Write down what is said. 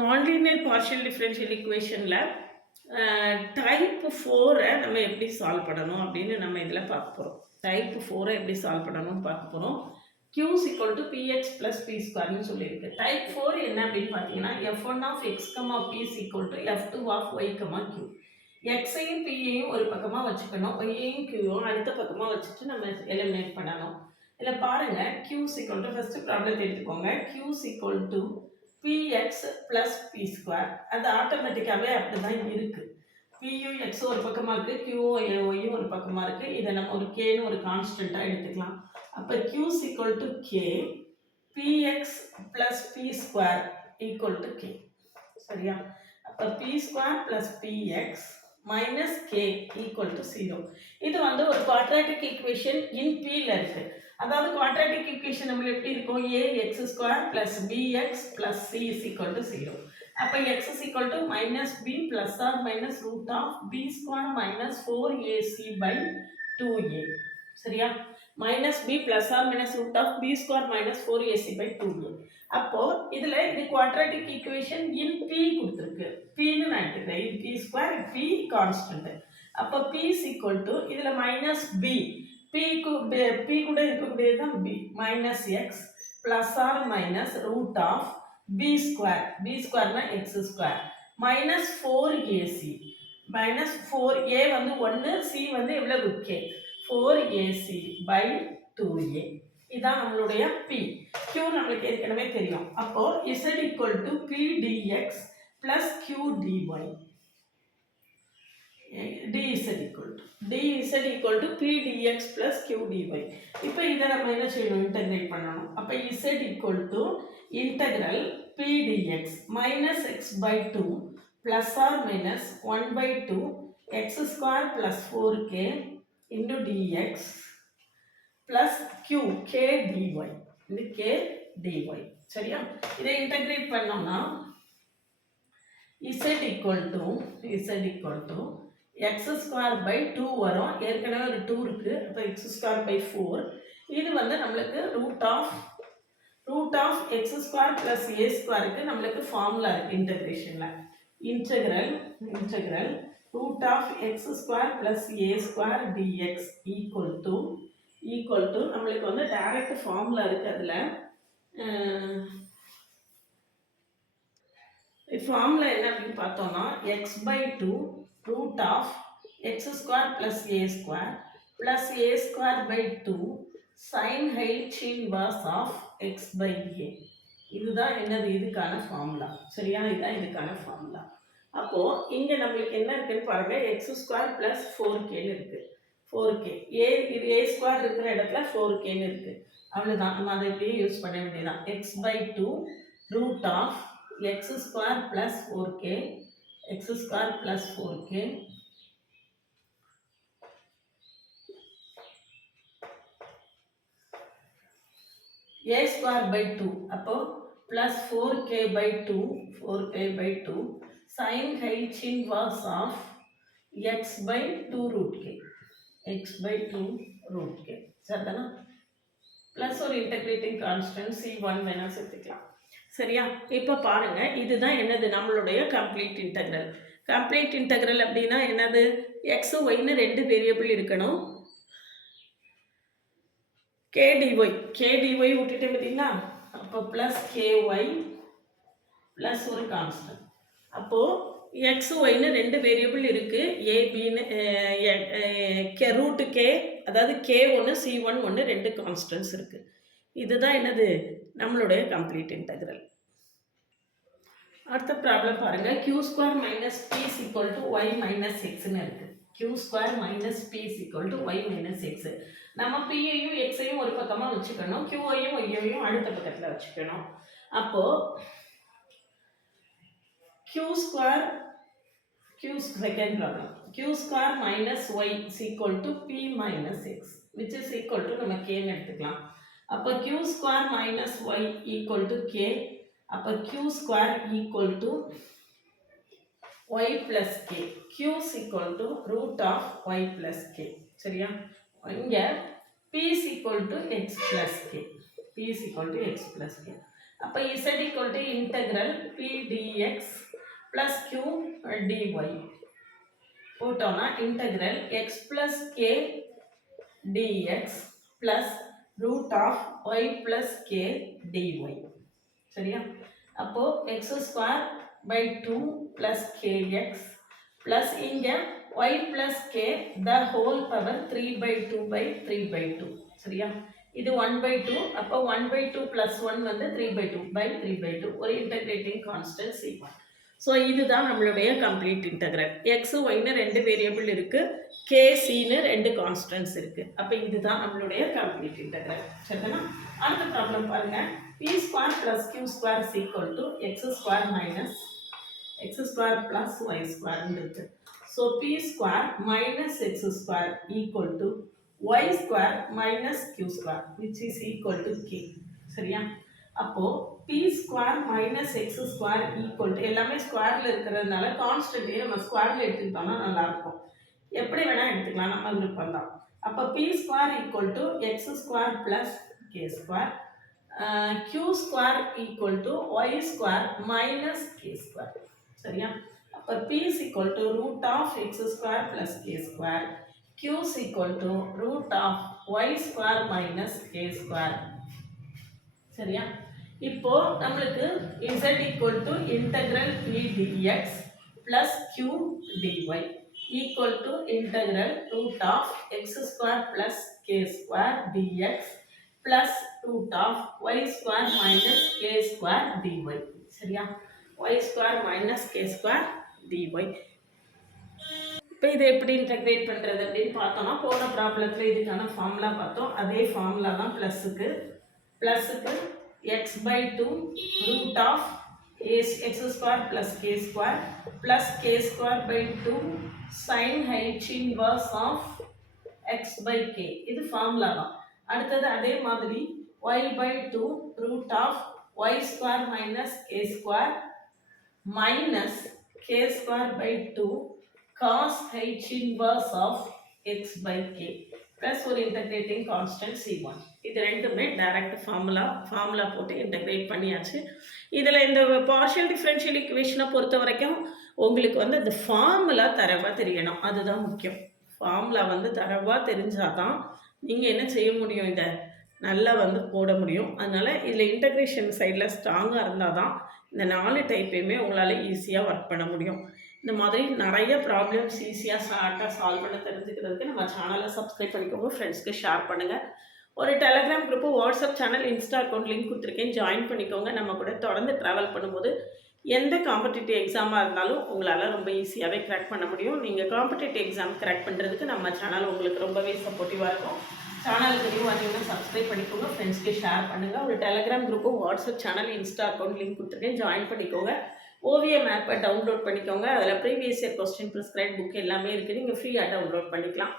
Nonlinear partial differential ஈக்குவேஷனில் type 4 நம்ம எப்படி சால்வ் பண்ணணும் அப்படின்னு நம்ம இதில் பார்க்க போகிறோம். டைப் 4 எப்படி சால்வ் பண்ணணும்னு பார்க்க போகிறோம். q is equal to px plus p squareன்னு சொல்லியிருக்கு. டைப் 4 என்ன அப்படின்னு பார்த்தீங்கன்னா f1 of x, p is equal to f2 of y, q. எக்ஸையும் பியையும் ஒரு பக்கமாக வச்சுக்கணும், ஒய்யையும் க்யூவும் அடுத்த பக்கமாக வச்சுட்டு நம்ம எலிமினேட் பண்ணணும். இதில் பாருங்கள், q is equal to first ப்ராப்ளத்தை எடுத்துக்கோங்க. q is equal to px plus p square. அது ஆட்டோமேட்டிக்காகவே அப்படி தான் இருக்குது. பியும் எக்ஸ் ஒரு பக்கமாக இருக்குது, க்யூவும் ஒய்யும் ஒரு பக்கமாக இருக்குது. இதை நம்ம ஒரு கேன்னு ஒரு கான்ஸ்டண்ட்டாக எடுத்துக்கலாம். அப்போ q is equal to k, px plus p square equal to k. சரியா? அப்போ p square plus px minus k equal to 0. இது வந்து ஒரு quadratic equation in P ல இருக்கு. அதாவது quadratic equation நம்ம எப்படி இருக்கும்? ax square plus bx plus c is equal to 0. அப்போ x is equal to minus b plus or minus root of b square minus 4ac by 2a. சரியா? minus b plus or minus root of b square minus 4ac by 2a. அப்போ இதில் இது quadratic equation in P கொடுத்துருக்கு. Pன்னு நான் எடுத்துக்கிறேன். இது p square, p constant. அப்போ p is equal to இதில் minus b, p கூட இருக்கக்கூடியது தான் b, minus x plus or minus root of b square, b square na x square minus 4ac minus 4a வந்து 1, c வந்து எவ்வளவு k, 4ac by 2a. இதான் நம்மளுடைய p. q நம்மளுக்கு ஏற்கனவே தெரியும். அப்போ z equal to p dx plus q dy. dz equal to p dx plus q dy. இப்போ இதை நம்ம என்ன செய்யணும்? இன்டகிரேட் பண்ணணும். அப்போ z equal to integral p dx minus x by 2 plus or minus 1 by 2 x square plus 4k into dx plus q k dy. இது k dy. சரியா? இதை இன்டகிரேட் பண்ணோம்னா z equal to x square by 2 வரும். ஏற்கனவே ஒரு 2 இருக்கு. அப்போ x square by 4. இது வந்து நம்மளுக்கு root of x square plus a squareக்கு நம்மளுக்கு ஃபார்முலா இருக்கு இன்டகிரேஷனில். integral root of x square plus a square dx equal to நம்மளுக்கு வந்து டைரக்ட் ஃபார்முலா இருக்கு. அதில் ஃபார்முலா என்ன அப்படின்னு பார்த்தோம்னா x by 2 root of x square plus a square by 2 sin h inverse of x by a. இதுதான் என்னது? இதுக்கான ஃபார்முலா. சரியா? இதுதான் இதுக்கான ஃபார்முலா. அப்போ இங்க நம்மளுக்கு என்ன இருக்குன்னு பாருங்க. x square plus 4k இருக்கு. 4k a, இது a square இருக்கிற இடத்துல 4k இருக்கு. அவ்வளவுதான். நம்ம அதை இப்படியே யூஸ் பண்ண வேண்டியதான். x by 2 root of x square plus 4k a square by 2 அப்போ plus 4k by 2 sin h inverse of x by 2 root k. சரிதானா? plus ஒரு இன்டகிரேட்டிங் கான்ஸ்டன்ட் c1 வேணா சேர்த்துக்கலாம். சரியா? இப்போ பாருங்க, இதுதான் என்னது? நம்மளுடைய கம்ப்ளீட் இன்டகிரல் அப்படின்னா என்னது? எக்ஸ் ஒய்னு 2 வேரியபிள் இருக்கணும். k dy விட்டுட்டு பார்த்தீங்களா? அப்போ ப்ளஸ் ky ப்ளஸ் ஒரு கான்ஸ்டன்ட். அப்போது எக்ஸ் ஒய்னு 2 வேரியபிள் இருக்குது. ஏபின்னு ரூட்டு கே, அதாவது k1 c1 ஒன்று 2 கான்ஸ்டன்ட்ஸ் இருக்குது. இதுதான் என்னது? நம்மளுடைய கம்ப்ளீட் இன்டகிரல். அடுத்த ப்ராப்ளம் பாருங்க. q square minus p is equal to y minus xன்னு இருக்கு. q square minus p is equal to y minus x. நம்ம p-ஐயும் x-ஐயும் ஒரு பக்கமாக வச்சுக்கணும், q-ஐயும் y-ஐயும் அடுத்த பக்கத்தில் வச்சுக்கணும். அப்போ second problem, q square minus y is equal to p minus x, which is equal to நம்ம k-ன்னு எடுத்துக்கலாம். அப்போ q square minus y equal to k. அப்போ q square equal to y plus k. q is equal to root of y plus k. சரியா? இங்கே p is equal to x plus k. அப்போ z equal to integral p dx plus q dy போட்டோம்னா integral x plus k dx plus root of y plus k dy சரியா? அப்போ x square by 2 plus kx plus இங்க y plus k the whole power 3 by 2 by 3 by 2 சரியா? இது 1 by 2 அப்போ 1 by 2 plus 1 வந்து 3 by 2 by 3 by 2 ஒரு integrating constant c1. So இதுதான் நம்மளுடைய கம்ப்ளீட் இன்டெக்ரல். எக்ஸு ஒய்னு 2 வேரியபிள் இருக்குது, கேசின்னு 2 கான்ஸ்டன்ட்ஸ் இருக்குது. அப்போ இதுதான் நம்மளுடைய கம்ப்ளீட் இன்டெக்ரல். சரிதானா? அடுத்த ப்ராப்ளம் பாருங்கள். P square plus Q square is equal to X square minus X square plus Y ஸ்கொயர்னு இருக்குது. So P square minus X square equal to Y square minus Q square which is equal to K. சரியா? அப்போ p square minus X square equal to எல்லாமே ஸ்கொயரில் இருக்கிறதுனால கான்ஸ்டன்ட்டையே நம்ம ஸ்கொயரில் எடுத்துக்கிட்டோம்னா நல்லாயிருக்கும். எப்படி வேணால் எடுத்துக்கலாம், நம்ம விருப்பம் தான். அப்போ p square equal to X square plus K square, q square equal to Y square minus K square. சரியா? அப்போ p is equal to root of X square plus K square, q is equal to root of Y square minus K square. சரியா? இப்போ நம்மளுக்கு z equal to integral p dx plus q dy equal to integral root of x square plus k square dx plus root of y square minus k square dy. சரியா? y square minus k square dy. இப்போ இதை எப்படி integrate பண்ணுறது அப்படின்னு பார்த்தோம்னா, போன ப்ராப்ளத்தில் இதுக்கான ஃபார்முலா பார்த்தோம். அதே ஃபார்முலா தான் ப்ளஸுக்கு x by 2 root of x square plus k square plus k square by 2 sin h inverse of x by k. இது ஃபார்முலா தான். அடுத்தது அதே மாதிரி y by 2 root of y square minus k square minus k square by 2 cos h inverse of x by k plus ஒரு integrating constant c1. இது ரெண்டுமே direct formula போட்டு integrate பண்ணியாச்சு. இதில் இந்த பார்ஷியல் டிஃபரன்ஷியல் ஈக்குவேஷனை பொறுத்த வரைக்கும் உங்களுக்கு வந்து இந்த ஃபார்முலா தரவாக தெரியணும், அதுதான் முக்கியம். ஃபார்முலா வந்து தரவாக தெரிஞ்சால் தான் நீங்கள் என்ன செய்ய முடியும், இதை நல்லா வந்து போட முடியும். அதனால் இதில் இன்டெகிரேஷன் சைடில் ஸ்ட்ராங்காக இருந்தால் தான் இந்த 4 டைப்பையுமே உங்களால் ஈஸியாக ஒர்க் பண்ண முடியும். இந்த மாதிரி நிறைய ப்ராப்ளம்ஸ் ஈஸியாக ஷார்ட்டாக சால்வ் பண்ண தெரிஞ்சுக்கிறதுக்கு நம்ம சேனலை சப்ஸ்கிரைப் பண்ணிக்கோங்க, ஃப்ரெண்ட்ஸ்க்கு ஷேர் பண்ணுங்கள். ஒரு Telegram group, WhatsApp channel, Insta account link கொடுத்துருக்கேன், ஜாயின் பண்ணிக்கோங்க. நம்ம கூட தொடர்ந்து ட்ராவல் பண்ணும்போது எந்த காம்படிட்டிவ் எக்ஸாமாக இருந்தாலும் உங்களால் ரொம்ப ஈஸியாகவே கிராக் பண்ண முடியும். நீங்கள் காம்படிட்டிவ் எக்ஸாம் கிராக் பண்ணுறதுக்கு நம்ம சேனல் உங்களுக்கு ரொம்பவே சப்போர்ட்டிவாக இருக்கும். சேனலுக்கு நியூ வந்தீங்கன்னா சப்ஸ்கிரைப் பண்ணிக்கோங்க, ஃப்ரெண்ட்ஸ்க்கு ஷேர் பண்ணுங்கள். ஒரு Telegram group, WhatsApp channel, Insta account link கொடுத்துருக்கேன், ஜாயின் பண்ணிக்கோங்க. ஓவியம் ஆப்பை டவுன்லோட் பண்ணிக்கோங்க. அதில் previous year question prescribe book எல்லாமே இருக்குது, நீங்கள் ஃப்ரீயாக டவுன்லோட் பண்ணிக்கலாம்.